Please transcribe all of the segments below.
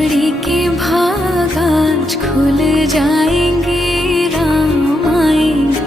झोपड़ी के भाग आज खुल जाएंगे, राम आएंगे।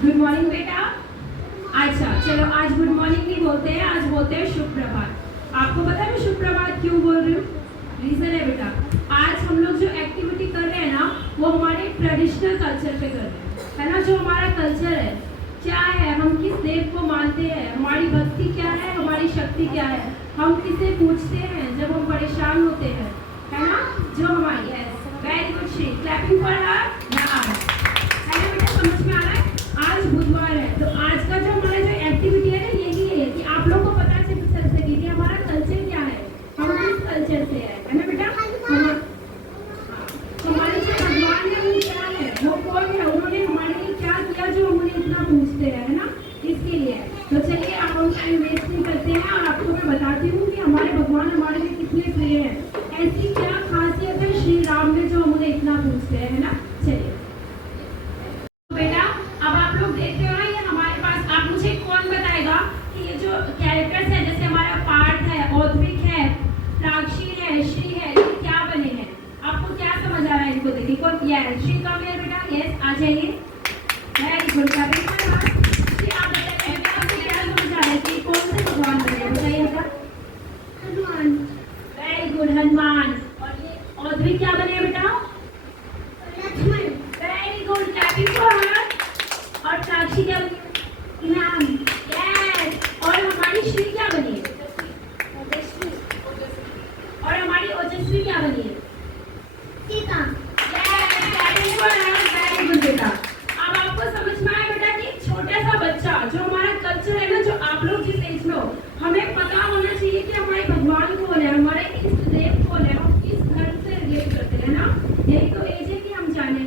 गुड मॉर्निंग बेटा। अच्छा चलो, आज गुड मॉर्निंग नहीं बोलते हैं, आज बोलते हैं शुभ प्रभात। आपको पता है मैं शुभ प्रभात क्यों बोल रही हूँ? रीजन है बेटा, आज हम लोग जो एक्टिविटी कर रहे हैं ना, वो हमारे ट्रेडिशनल कल्चर पे कर रहे हैं, है ना। जो हमारा कल्चर है क्या है, हम किस देव को मानते हैं, हमारी भक्ति क्या है, हमारी शक्ति क्या है, हम किसे पूछते हैं जब हम परेशान होते हैं, है ना। जो हमारी very good Shri, clapping for her now, है ना बेटा, समझ में आ रहा है। आज बुधवार है, तो आज का जो हमारा जो एक्टिविटी है ना, यही है कि आप लोगों को पता चल सके कि हमारा कल्चर क्या है, हम किस कल्चर से है ना बेटा। हमारे जो भगवान है वो क्या है, वो कौन है, उन्होंने हमारे लिए क्या किया जो हम उन्हें इतना पूछते हैं, है ना, इसके लिए। तो चलिए आप हम टाइम वेस्ट नहीं करते हैं और आपको मैं बताती हूँ कि हमारे भगवान हमारे लिए कितने प्रिय हैं, ऐसी क्या खासियत है श्री राम में जो हम उन्हें इतना पूछते हैं, है ना। चलिए बेटा, अब आप लोग देख रहे हो ना, ये हमारे पास, आप मुझे कौन बताएगा कि ये जो कैरेक्टर्स है, जैसे हमारा पार्थ है, औद्विक है, प्राक्षी है, श्री है, ये क्या बने हैं? आपको क्या समझ आ रहा है इनको देखिए? कौन ये है? श्री कम है बेटा, यस आ जाइए, वेरी गुड। श्री आप बताइए आपको क्या समझ आ रहा है कि कौन से भगवान बने हैं, बताइए बेटा। Hanuman, very good, Hanuman. और ये औद्विक क्या बने हैं बेटा? Lakshman, very good, clapping for her. और साक्षी क्या बनी? राम, यस। और हमारी श्री क्या बनी है? ओजस्वी। और हमारी ओजस्वी क्या बनी है? Sita, yes, clapping for her, very good बेटा। अब आपको समझ में आया बेटा कि छोटा सा बच्चा, जो हमारा कल्चर है ना, जो आप लोग जिस एज में हो, हमें पता होना चाहिए कि हमारे भगवान कौन है, हमारे इष्ट देव कौन है, हम किस धर्म से रिलेट करते हैं ना। यही तो एज है कि हम जाने।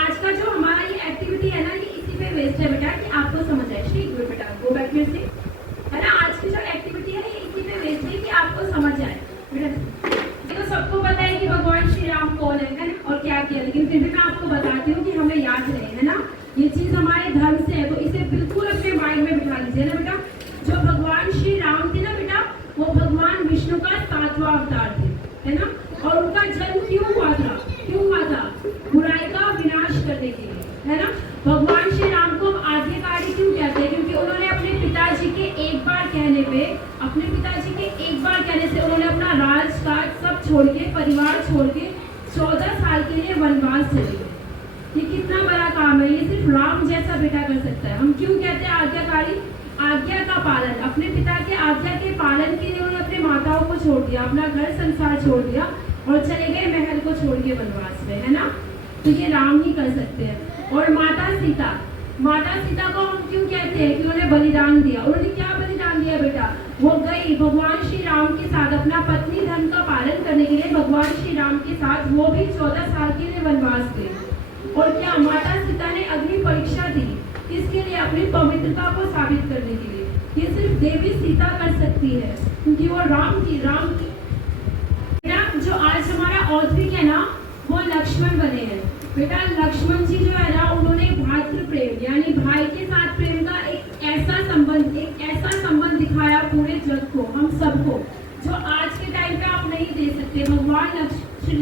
आज का जो हमारा ये एक्टिविटी है ना, ये इसी पे बेस्ड है बेटा कि आपको समझ आए। श्री गुड बेटा, गो बैक में से, है ना। आज की जो एक्टिविटी है ये इसी पे बेस्ड है कि आपको समझ आए बेटा। तो सबको पता है कि भगवान श्री राम कौन है ना, और क्या किया, लेकिन फिर भी मैं आपको बताती हूँ कि हमें याद रहे, है ना। ये चीज हमारे धर्म से है, तो इसे बिल्कुल अपने माइंड में बिठा लीजिए ना बेटा। जो भगवान श्री राम थे ना बेटा, वो भगवान विष्णु का 7वां अवतार थे, है ना। और उनका जन्म क्यों हुआ था? बुराई का विनाश करने के लिए, है ना। भगवान श्री राम को हम आज्ञाकारी क्यों कहते हैं? क्योंकि उन्होंने अपने पिताजी के एक बार कहने से उन्होंने अपना राजकाज सब छोड़ के, परिवार छोड़ के 14 साल के लिए वनवास चले गए। ये कितना बड़ा काम है, ये सिर्फ राम जैसा बेटा कर सकता है। हम क्यों कहते हैं आज्ञाकारी? आज्ञा का पालन, अपने पिता के आज्ञा के पालन के लिए उन्होंने अपने माताओं को छोड़ दिया, अपना घर संसार छोड़ दिया और चले गए महल को छोड़ के वनवास में, है ना। तो ये राम ही कर सकते हैं। और माता सीता को हम क्यों कहते हैं कि उन्होंने बलिदान दिया? उन्होंने क्या बलिदान दिया बेटा? वो गई भगवान श्री राम के साथ अपना पत्नी धर्म का पालन करने के लिए, भगवान श्री राम के साथ वो भी 14 साल के लिए वनवास गए। और क्या माता सीता ने अग्नि परीक्षा दी? किसके लिए? अपनी पवित्रता को साबित करने के लिए। ये सिर्फ देवी सीता कर सकती है, क्योंकि वो राम की जो आज हमारा औद्विक है ना, वो लक्ष्मण बने हैं बेटा। लक्ष्मण जी जो है ना, उन्होंने भातृ प्रेम यानी भाई के साथ प्रेम का एक ऐसा संबंध दिखाया पूरे जग को, हम सबको, जो आज के टाइम पे आप नहीं दे सकते। भगवान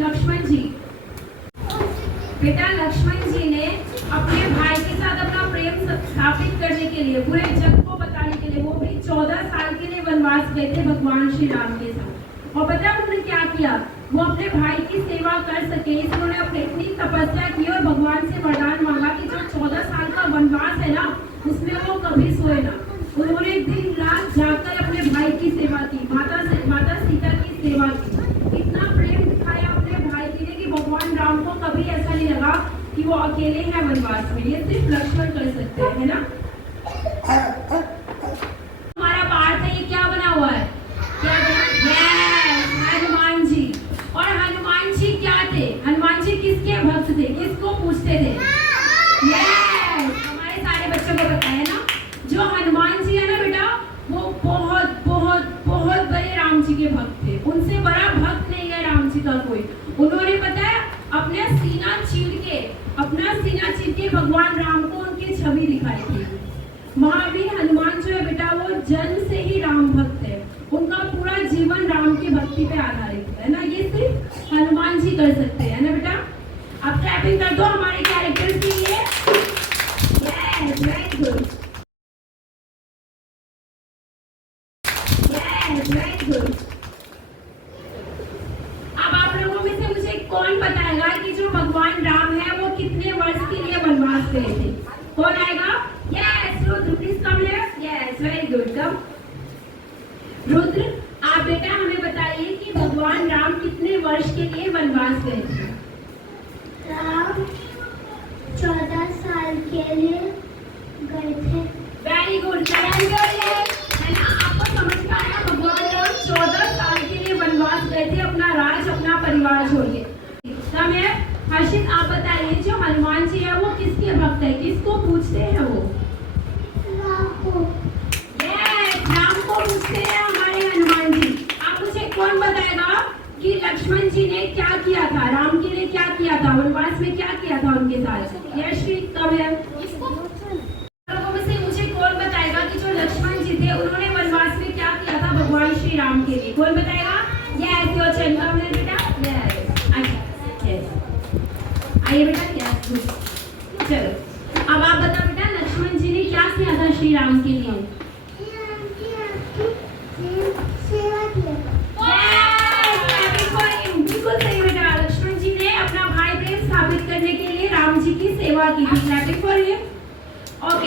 लक्ष्मण जी बेटा, लक्ष्मण जी ने अपने भाई के साथ अपना प्रेम स्थापित करने के लिए, पूरे जग को बताने के लिए, वो भी 14 साल के लिए वनवास गए थे भगवान श्री राम के साथ। और पता है उन्होंने क्या किया? वो अपने भाई की सेवा कर सके, इसलिए उन्होंने अपनी इतनी तपस्या की और भगवान से वरदान मांगा कि जो 14 साल का वनवास है ना, उसमें वो कभी सोए ना। उन्होंने दिन रात जाकर अपने भाई की सेवा की, माता सीता की सेवा की। इतना प्रेम दिखाया अपने भाई के लिए कि भगवान राम को कभी ऐसा नहीं लगा कि वो अकेले हैं वनवास में। ये सिर्फ लक्ष्मण कर सकते हैं, है ना। हमारा पार्थ है, ये क्या बना हुआ है? क्या अपना सीना चिर के भगवान राम को उनकी छवि दिखाई थी। महावीर हनुमान जो है बेटा वो जन्म से ही राम भक्त है, उनका पूरा जीवन राम की भक्ति पे आधारित है ना, ये सिर्फ हनुमान जी कर सकते हैं ना बेटा। अब क्लैपिंग कर दो हमारे कैरेक्टर्स के लिए। Yes very good, yes very good. अब आप लोगों में से मुझे कौन बताएगा कि जो भगवान राम है वो कितने वर्ष के लिए वनवास गए थे? कौन आएगा? Yes Rudra, please come here. Yes very good, come. Rudra आप बेटा हमें बताइए कि भगवान राम कितने वर्ष के लिए वनवास गए थे? राम 14 साल के लिए गए थे। वेरी गुड, है ना, आपको समझ में आया? भगवान राम 14 साल के लिए वनवास गए थे, अपना राज अपना परिवार छोड़ के। हर्षित आप बताइए जो हनुमान जी है वो किसके भक्त है, किसको पूछते हैं वो? राम को। यस, राम को पूछते हैं हमारे हनुमान जी। आप मुझे कौन बताएगा कि लक्ष्मण जी ने क्या किया था, राम के लिए क्या किया था, वनवास में क्या किया था उनके साथ? यश कब है? लोगों में से मुझे कौन बताएगा कि जो लक्ष्मण जी थे उन्होंने वनवास में क्या किया था भगवान श्री राम के लिए? कौन बताएगा? यस योर टर्न, कम है बेटा। यस आइए बेटा, यस चलो अब आप बताओ बेटा लक्ष्मण जी ने क्या किया था श्री राम के लिए? सेवा किया। बिल्कुल सही बेटा, लक्ष्मण जी ने अपना भाई प्रेम स्थापित करने के लिए राम जी की सेवा की थी। Clapping for him. ओके।